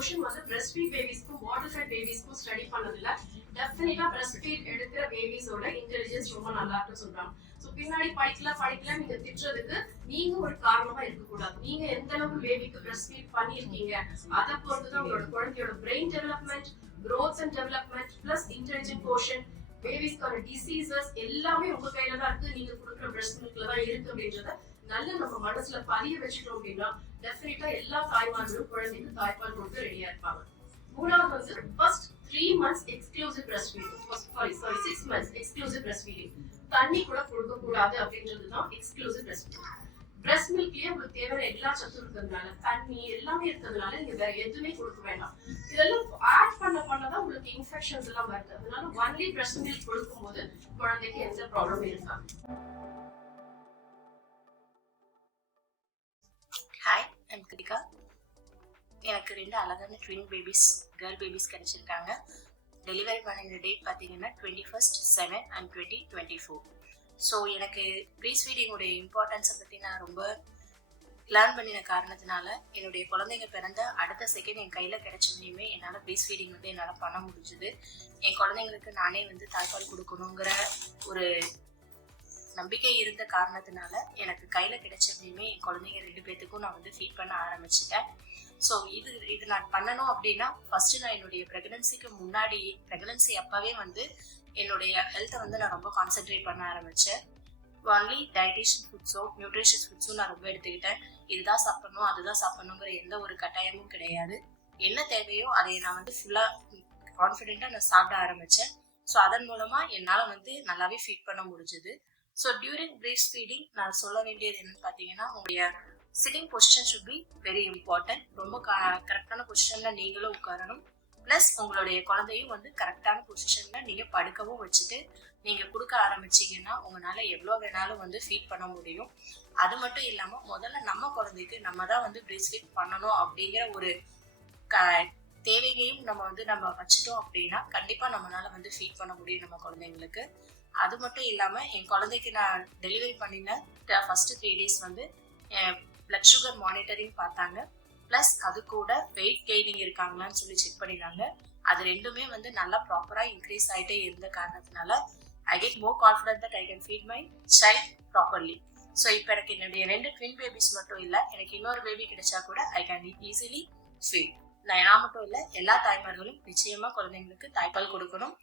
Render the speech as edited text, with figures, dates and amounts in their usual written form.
Question வந்து breast feet பேபிஸ்க்கும் பாட்டில் fed பேபிஸ்க்கும் study பண்ணதுல டெஃபினட்டா பிரஸ்ட் ஃபீட் எடுக்கிற பேபிஸோட இன்டெலிஜென்ஸ் ரொம்ப நல்லா இருக்குன்னு சொல்றாங்க. ஸோ பின்னாடி படிக்கல நீங்க திட்டுறதுக்கு நீங்க ஒரு காரணமா இருக்கக்கூடாது. நீங்க எந்த அளவுக்கு பேபிக்கு பிரஸ்ட் ஃபீட் பண்ணிருக்கீங்க அதை பொறுத்துதான் உங்களோட குழந்தையோட brain development, growth and development plus intelligent quotient, பேபிஸ்க்கான டிசீசஸ் எல்லாமே உங்க கையில தான் இருக்கு. நீங்க கொடுக்குற பிரஸ்ட் மில்க்ல தான் இருக்கு அப்படின்றத நல்ல நம்ம மனசுல பதிய வச்சுட்டோம் அப்படின்னா டெஃபினட்டா எல்லா தாய்மார்களும் குழந்தைக்கு தாய்ப்பால் கொடுக்க ரெடியா இருப்பாங்க. மூணாவது வந்து first 3 months exclusive breast feeding, sorry 6 months exclusive breast feeding. தண்ணி கூட கொடுக்க கூடாது அப்படின்றது தான் எக்ஸ்க்ளூசிவ் பிரஸ்ட் ஃபீடிங். பிரஸ்ட் மில்க்லயே உங்களுக்கு தேவையான எல்லா சத்தும் இருக்கிறதுனால, தண்ணி எல்லாமே இருக்கிறதுனால நீங்க வேற எதுவுமே கொடுக்க வேண்டாம். இதெல்லாம் ஆட் பண்ணதான் உங்களுக்கு இன்ஃபெக்ஷன்ஸ் எல்லாம் வருது. அதனால ஒன்லி பிரஸ்ட் மில்க் கொடுக்கும் போது குழந்தைக்கு எந்த ப்ராப்ளமும் இருக்காது. Hi, I'm Krithika. எனக்கு 2 அழகான ட்வின் பேபிஸ், கேர்ள் பேபிஸ் கிடைச்சிருக்காங்க. டெலிவரி பண்ணின டேட் பார்த்தீங்கன்னா 21/7 and 2024. ஸோ எனக்கு ப்ரீஸ் ஃபீடிங்கோடைய இம்பார்ட்டன்ஸை பற்றி நான் ரொம்ப லேர்ன் பண்ணின காரணத்தினால என்னுடைய குழந்தைங்க பிறந்த அடுத்த செகண்ட் என் கையில் கிடைச்சதையுமே என்னால் ப்ரீஸ் ஃபீடிங் வந்து என்னால் பண்ண முடிஞ்சுது. என் குழந்தைங்களுக்கு நானே வந்து தாய்ப்பால் கொடுக்கணுங்கிற ஒரு நம்பிக்கை இருந்த காரணத்தினால எனக்கு கையில் கிடைச்சதையுமே என் குழந்தைங்க 2 பேர்த்துக்கும் நான் வந்து ஃபீட் பண்ண ஆரம்பிச்சிட்டேன். ஸோ இது நான் பண்ணணும் அப்படின்னா ஃபர்ஸ்ட் நான் என்னுடைய ப்ரெக்னன்சிக்கு முன்னாடி, ப்ரெக்னன்சி அப்பவே வந்து என்னுடைய ஹெல்த்தை வந்து நான் ரொம்ப கான்சென்ட்ரேட் பண்ண ஆரம்பித்தேன். ஒன்லி டயட்டிஷியன் ஃபுட்ஸோ நியூட்ரிஷியஸ் ஃபுட்ஸும் நான் ரொம்ப எடுத்துக்கிட்டேன். இதுதான் சாப்பிடணும் அதுதான் சாப்பிடணுங்கிற எந்த ஒரு கட்டாயமும் கிடையாது. என்ன தேவையோ அதை நான் வந்து ஃபுல்லாக கான்ஃபிடென்ட்டாக நான் சாப்பிட ஆரம்பித்தேன். ஸோ அதன் மூலமாக என்னால் வந்து நல்லாவே ஃபீட் பண்ண முடிஞ்சுது. ஸோ டியூரிங் பிரஸ்ட் ஃபீடிங் நான் சொல்ல வேண்டியது என்னன்னு பார்த்தீங்கன்னா, உங்களுடைய sitting position should be very important. ரொம்ப கரெக்டான பொசிஷனில் நீங்களும் உட்காரணும். ப்ளஸ் உங்களுடைய குழந்தையும் வந்து கரெக்டான பொசிஷனில் நீங்கள் படுக்கவும் வச்சுட்டு நீங்கள் கொடுக்க ஆரம்பிச்சிங்கன்னா உங்களால் எவ்வளோ வேணாலும் வந்து ஃபீட் பண்ண முடியும். அது மட்டும் இல்லாமல் முதல்ல நம்ம குழந்தைக்கு நம்ம தான் வந்து பிரஸ்ட் ஃபீட் பண்ணணும் அப்படிங்கிற ஒரு தேவையையும் நம்ம வச்சுட்டோம் அப்படின்னா கண்டிப்பாக நம்மளால வந்து ஃபீட் பண்ண முடியும் நம்ம குழந்தைங்களுக்கு. அது மட்டும் இல்லாமல் என் குழந்தைக்கு நான் டெலிவரி பண்ணின ஃபர்ஸ்ட் 3 days வந்து பிளட் சுகர் மானிட்டரிங் பார்த்தாங்க. ப்ளஸ் அது கூட வெயிட் கெய்னிங் இருக்காங்களான்னு சொல்லி செக் பண்ணினாங்க. அது ரெண்டுமே வந்து நல்லா ப்ராப்பராக இன்க்ரீஸ் ஆகிட்டே இருந்த காரணத்தினால I get more confident that I can feet my child properly. So இப்போ எனக்கு என்னுடைய 2 ட்வின் பேபிஸ் மட்டும் இல்லை, எனக்கு இன்னொரு பேபி கிடைச்சா கூட ஐ கேன் ஈஸிலி ஃபீட். நான் மட்டும் இல்லை, எல்லா தாய்மார்களும் நிச்சயமாக குழந்தைங்களுக்கு தாய்ப்பால் கொடுக்கணும்.